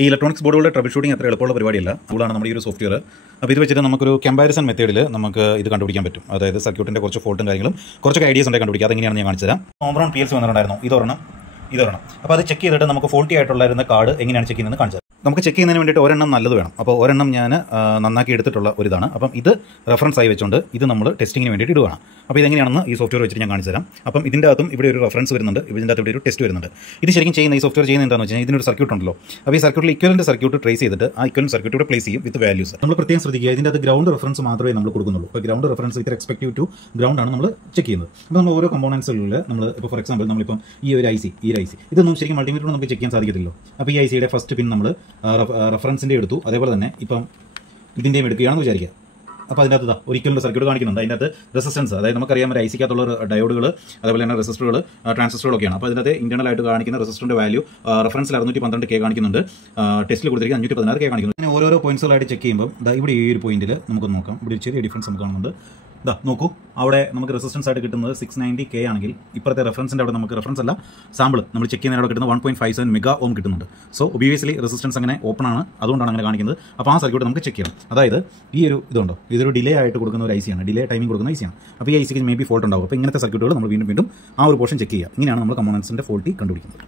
ഈ electronics ബോർഡുകളുടെ trouble shooting അത്ര എളുപ്പമുള്ള പരിപാടിയല്ല. അതുകൊണ്ടാണ് നമ്മുടെ ഈ ഒരു സോഫ്റ്റ്വെയർ. അപ്പോൾ ഇത് വെച്ചിട്ട് നമുക്കൊരു കമ്പാരിസൺ മെത്തേഡിൽ നമുക്ക് ഇത് കണ്ടുപിടിക്കാൻ പറ്റും. അതായത് സർക്യൂട്ടിൻ്റെ കുറച്ച് ഫോൾട്ടും കാര്യങ്ങളും കുറച്ചൊക്കെ ഐഡിയാസ് ഉണ്ടെങ്കിൽ കണ്ടുപിടിക്കുക. അതെങ്ങനെയാണെന്ന് ഞാൻ കാണിച്ചു തരാം. ഓംറോൺ PLC വന്നിട്ടുണ്ടായിരുന്നു, ഇതൊരെണ്ണം. അപ്പോൾ അത് ചെക്ക് ചെയ്തിട്ട് നമുക്ക് ഫോൾട്ടി ആയിട്ടുള്ള കാർഡ് എങ്ങനെയാണ് ചെക്ക് ചെയ്യുന്നത് കാണിച്ചത്. നമുക്ക് ചെക്ക് ചെയ്യുന്നതിന് വേണ്ടിയിട്ട് ഒരെണ്ണം നല്ലത് വേണം. അപ്പോൾ ഒരെണ്ണം ഞാൻ നന്നാക്കി എടുത്തിട്ടുള്ള ഒരിതാണ്. അപ്പം ഇത് റെഫറൻസ് ആയി വെച്ചുകൊണ്ട് ഇത് നമ്മൾ ടെസ്റ്റിങ്ങിന് വേണ്ടിയിട്ട് ഇടുകയാണ്. അപ്പോൾ ഇതെങ്ങനെയാണെന്ന് ഈ സോഫ്റ്റ്വെയർ വെച്ചിട്ട് ഞാൻ കാണിച്ചു തരാം. അപ്പം ഇതിൻ്റെ അകത്തും ഇവിടെ ഒരു റെഫറൻസ് വരുന്നുണ്ട്, ഇതിൻ്റെ അകത്ത് ഇവിടെ ഒരു ടെസ്റ്റ് വരുന്നുണ്ട്. ഇത് ശരിക്കും ചെയ്യുന്ന ഈ സോഫ്റ്റ്വെയർ ചെയ്യുന്നത് എന്താണെന്ന് വെച്ചാൽ ഇതിനൊരു സർക്യൂട്ട് ഉണ്ടല്ലോ. അപ്പോൾ ഈ സർക്യൂട്ടിൽ ഇക്വലൻ്റ് സർക്യൂട്ട് ട്രേസ് ചെയ്തിട്ട് ആ ഇക്വലൻ്റ് സർക്യൂട്ട് ഇവിടെ പ്ലേസ് ചെയ്യും വിത്ത് വാല്യൂസ്. നമ്മൾ പ്രത്യേകം ശ്രദ്ധിക്കുക, ഇതിൻ്റെ അത് ഗ്രൗണ്ട് റെഫറൻസ് മാത്രമേ നമ്മൾ കൊടുക്കുന്നുള്ളൂ. അപ്പോൾ ground reference with respective to ground ആണ് നമ്മൾ ചെക്ക് ചെയ്യുന്നത്. അപ്പോൾ നമ്മൾ ഓരോ കമ്പോണൻസുകളിൽ നമ്മൾ ഇപ്പോൾ ഫോർ എക്സാമ്പിൾ നമ്മളിപ്പം ഈ ഒരു IC ഇതൊന്നും ശരിക്കും മൾട്ടിമീറ്റർ നമുക്ക് ചെക്ക് ചെയ്യാൻ സാധിക്കത്തില്ലോ. അപ്പോൾ ഈ ICയുടെ ഫസ്റ്റ് പിൻ നമ്മൾ റെഫറൻസിൻ്റെ എടുത്തു, അതേപോലെ തന്നെ ഇപ്പം ഇതിൻ്റെയും എടുക്കുകയാണെന്ന് വിചാരിക്കുക. അപ്പോൾ അതിൻ്റെ അകത്ത് ഒരിക്കലും സർക്യൂട്ട് കാണിക്കുന്നുണ്ട്. അതിൻ്റെ അകത്ത് റെസിസ്റ്റൻസ്, അതായത് നമുക്കറിയാം ഒരു ICക്കകത്തുള്ള ഡയോഡുകൾ, അതേപോലെ തന്നെ റെസിസ്റ്ററുകൾ, ട്രാൻസിസ്റ്ററുകളൊക്കെയാണ്. അപ്പോൾ അതിനകത്ത് ഇന്റേണൽ ആയിട്ട് കാണിക്കുന്ന റെസിസ്റ്ററിൻ്റെ വാല്യൂ റെഫറൻസിൽ 612K കാണിക്കുന്നുണ്ട്, ടെസ്റ്റിൽ കൊടുത്തിരിക്കുന്നത് 516K കാണിക്കുന്നു. അങ്ങനെ ഓരോരോ പോയിന്റ്സുകളായിട്ട് ചെക്ക് ചെയ്യുമ്പോൾ ഇവിടെ ഈ ഒരു പോയിന്റിൽ നമുക്ക് നോക്കാം, ഇവിടെ ഒരു ചെറിയ ഡിഫറൻസ് നമുക്ക് കാണുന്നുണ്ട്. നോക്കൂ, അവിടെ നമുക്ക് റെസിസ്റ്റൻസ് ആയിട്ട് കിട്ടുന്നത് 690K ആണെങ്കിൽ ഇപ്പോഴത്തെ റെഫറൻസിൻ്റെ അവിടെ നമുക്ക് റെഫറൻസ് അല്ല, സാമ്പിൾ നമ്മൾ ചെക്ക് ചെയ്യുന്നതിന് അവിടെ കിട്ടുന്നത് 1.57 മെഗാ ഓം കിട്ടുന്നുണ്ട്. സോ ഒബിയസ്ലി റെസിസ്റ്റൻസ് അങ്ങനെ ഓപ്പൺ ആണ്, അതുകൊണ്ടാണ് അങ്ങനെ കാണിക്കുന്നത്. അപ്പോൾ ആ സർക്യൂട്ട് നമുക്ക് ചെക്ക് ചെയ്യണം. അതായത് ഈ ഒരു ഇതുണ്ടോ, ഇതൊരു ഡിലേ ആയിട്ട് കൊടുക്കുന്ന ഒരു IC ആണ്, ഡിലേ ടൈമിംഗ് കൊടുക്കുന്ന IC ആണ്. അപ്പോൾ ഈ ICക്ക് മേ ബി ഫോൾട്ട് ഉണ്ടാവും. അപ്പോൾ ഇങ്ങനത്തെ സർക്യൂട്ടുകൾ നമ്മൾ വീണ്ടും ആ ഒരു പോർഷൻ ചെക്ക് ചെയ്യുക. ഇങ്ങനെയാണ് നമ്മൾ കമ്പോണൻസിൻ്റെ ഫോൾട്ടി കണ്ടുപിടിക്കുന്നത്.